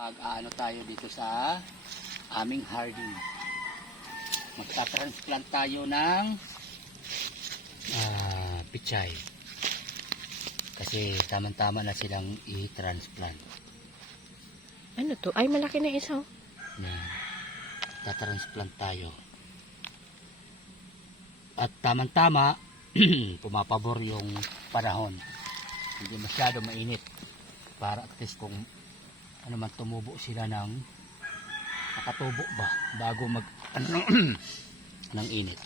Mag-aano tayo dito sa aming harding. Magta-transplant tayo ng pichay. Kasi tamang-tama na silang i-transplant. Ano to? Ay, malaki na isa. Tatransplant tayo. At tamang-tama, pumapabor yung panahon. Hindi masyado mainit. Para at least kung ano man tumubo sila ng nakatubo ba bago mag ano, ng init.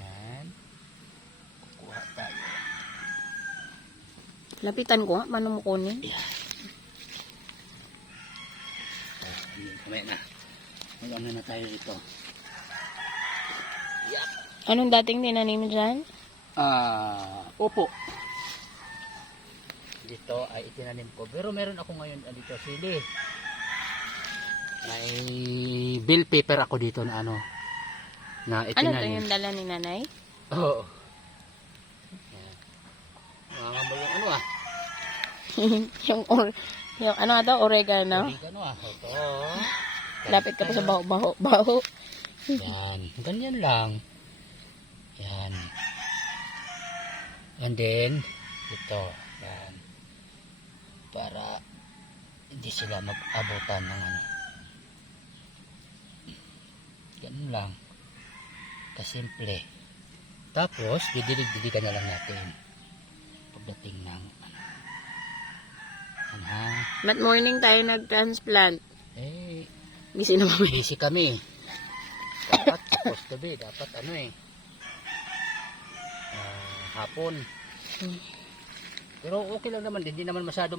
Yan. Kukuha tayo. Lapitan ko nga, paano mo kunin? Yan. Kamaya na. Mag-ano na tayo ito. Yap. Anong dating tinanim dyan? Opo. Dito ay itinanim ko. Pero meron ako ngayon dito sili. May bill paper ako dito na ano na Ano itinanim. to yung dala ni nanay? Oo. Yan. Mga yung ano yung ano ito, oregano? Oregano ito. Lapit ka pa sa baho. Yan. Ganyan lang. Yan. And then, ito. Yan. Para hindi sila mag-abutan ng ano. Ganun lang. Kasimple. Tapos, didilig-diligan na lang natin. Pagdating ng ano. Yan ha. Ba't morning tayo nag-transplant? Busy naman. Busy kami. Dapat, supposed to be. Dapat ano hapon. Pero okay lang naman. Hindi naman masyado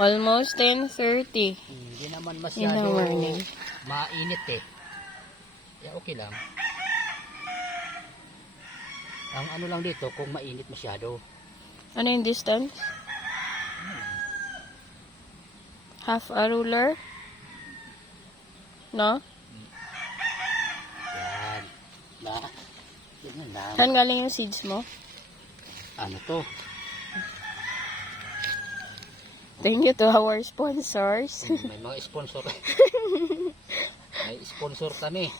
Almost 10:30. Hindi naman In masyado the morning. mainit Yeah, okay lang. Ang ano lang dito, kung mainit masyado. Ano yung distance? Half a ruler? No? Yan. Yan lang. Saan galing yung seeds mo? Ano to? Thank you to our sponsors. May mga sponsor. May sponsor kami.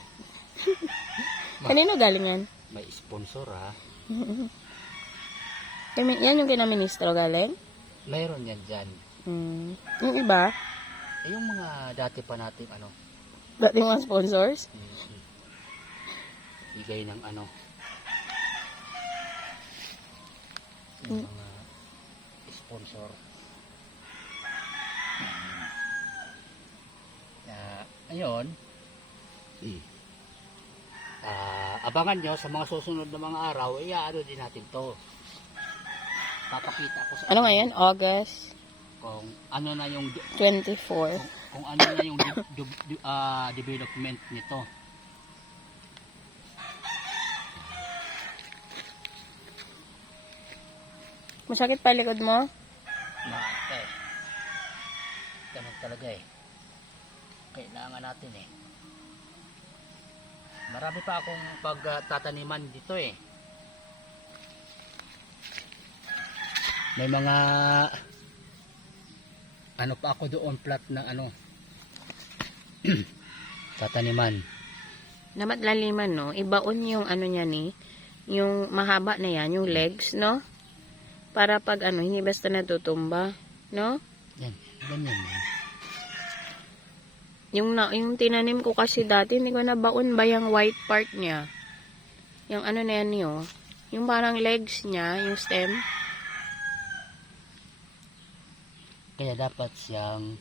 Kanino galing yan? May sponsor Yan yung kinaministro galing? Mayroon yan dyan. Yung iba? Yung mga dati pa natin Dating mga sponsors? Bigay ng yung mga sponsor. Ayun. Abangan nyo sa mga susunod na mga araw, ano din natin to. Papakita ko sa Ano ngayon? August kung ano na yung 24. kung ano na yung development nito. Masakit pa likod mo? Ganun talaga kailangan natin marami pa akong pagtataniman dito may mga pa ako doon plat ng tataniman Na matlaliman, no? Ibaon yung niya yung mahaba na yan, yung legs, no? Para pag hindi basta natutumba, no? yan, ganyan Yung tinanim ko kasi dati, hindi ko nabaon ba yung white part niya? Yung na yan yun, yung parang legs niya, yung stem. kaya dapat siyang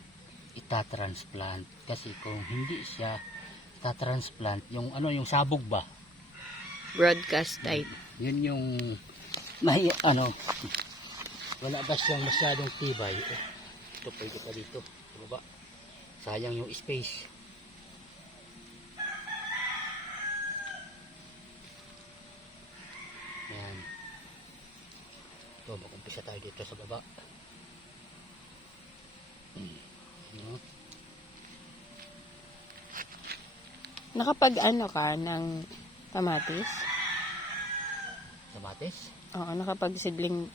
itatransplant kasi kung hindi siya itatransplant yung yung sabog ba Broadcast type. yun yung wala ba siyang masyadong tibay ito pwede pa dito baba sayang yung space yan ito mag-umpisa tayo dito sa baba Nakapag ka ng kamatis? kamatis Oo, nakapag sidling